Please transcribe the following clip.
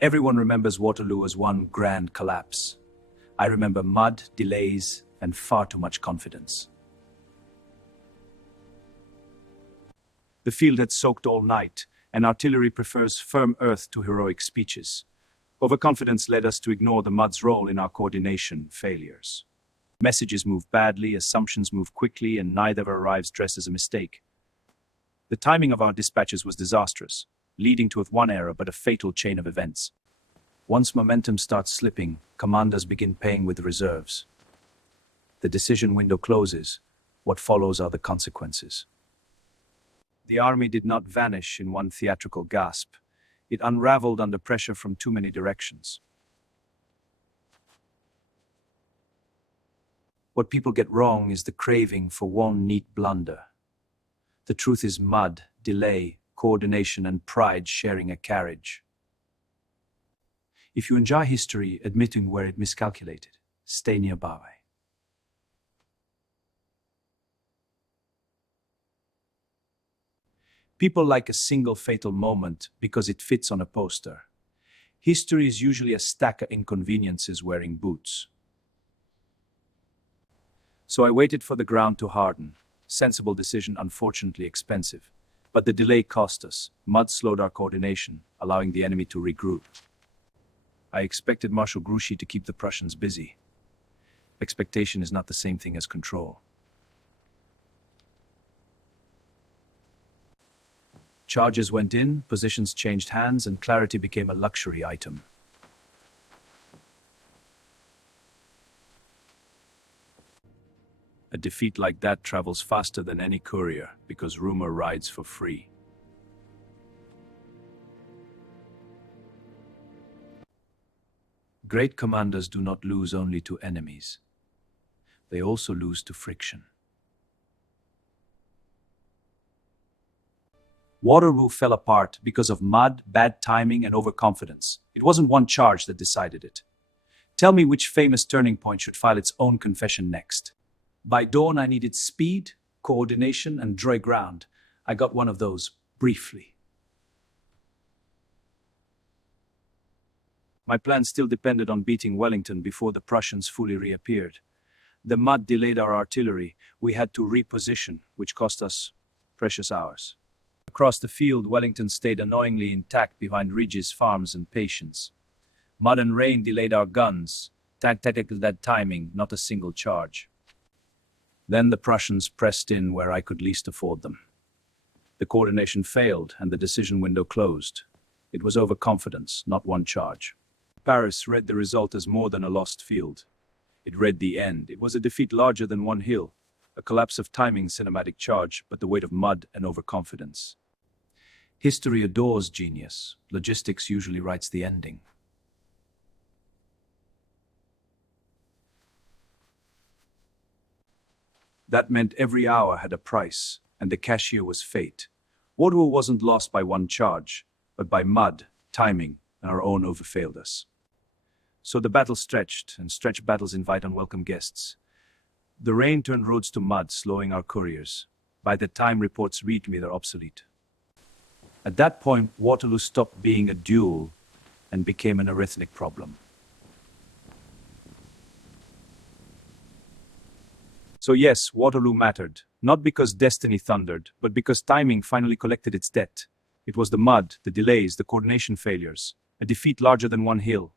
Everyone remembers Waterloo as one grand collapse. I remember mud, delays, and far too much confidence. The field had soaked all night, and artillery prefers firm earth to heroic speeches. Overconfidence led us to ignore the mud's role in our coordination failures. Messages move badly, assumptions move quickly, and neither arrives dressed as a mistake. The timing of our dispatches was disastrous, leading to one error but a fatal chain of events. Once momentum starts slipping, commanders begin paying with reserves. The decision window closes. What follows are the consequences. The army did not vanish in one theatrical gasp. It unraveled under pressure from too many directions. What people get wrong is the craving for one neat blunder. The truth is mud, delay, coordination, and pride sharing a carriage. If you enjoy history, admitting where it miscalculated, stay nearby. People like a single fatal moment because it fits on a poster. History is usually a stack of inconveniences wearing boots. So I waited for the ground to harden. Sensible decision, unfortunately expensive. But the delay cost us. Mud slowed our coordination, allowing the enemy to regroup. I expected Marshal Grouchy to keep the Prussians busy. Expectation is not the same thing as control. Charges went in, positions changed hands, and clarity became a luxury item. A defeat like that travels faster than any courier because rumor rides for free. Great commanders do not lose only to enemies. They also lose to friction. Waterloo fell apart because of mud, bad timing, and overconfidence. It wasn't one charge that decided it. Tell me which famous turning point should file its own confession next. By dawn, I needed speed, coordination, and dry ground. I got one of those, briefly. My plan still depended on beating Wellington before the Prussians fully reappeared. The mud delayed our artillery. We had to reposition, which cost us precious hours. Across the field, Wellington stayed annoyingly intact behind ridges, farms, and patience. Mud and rain delayed our guns. Tactical that timing, not a single charge. Then the Prussians pressed in where I could least afford them. The coordination failed, and the decision window closed. It was overconfidence, not one charge. Paris read the result as more than a lost field. It read the end. It was a defeat larger than one hill. A collapse of timing, cinematic charge, but the weight of mud and overconfidence. History adores genius. Logistics usually writes the ending. That meant every hour had a price, and the cashier was fate. Waterloo wasn't lost by one charge, but by mud, timing, and our own overfailed us. So the battle stretched, and stretched battles invite unwelcome guests. The rain turned roads to mud, slowing our couriers. By the time reports reached me, they're obsolete. At that point, Waterloo stopped being a duel and became an arithmetic problem. So yes, Waterloo mattered, not because destiny thundered, but because timing finally collected its debt. It was the mud, the delays, the coordination failures, a defeat larger than one hill,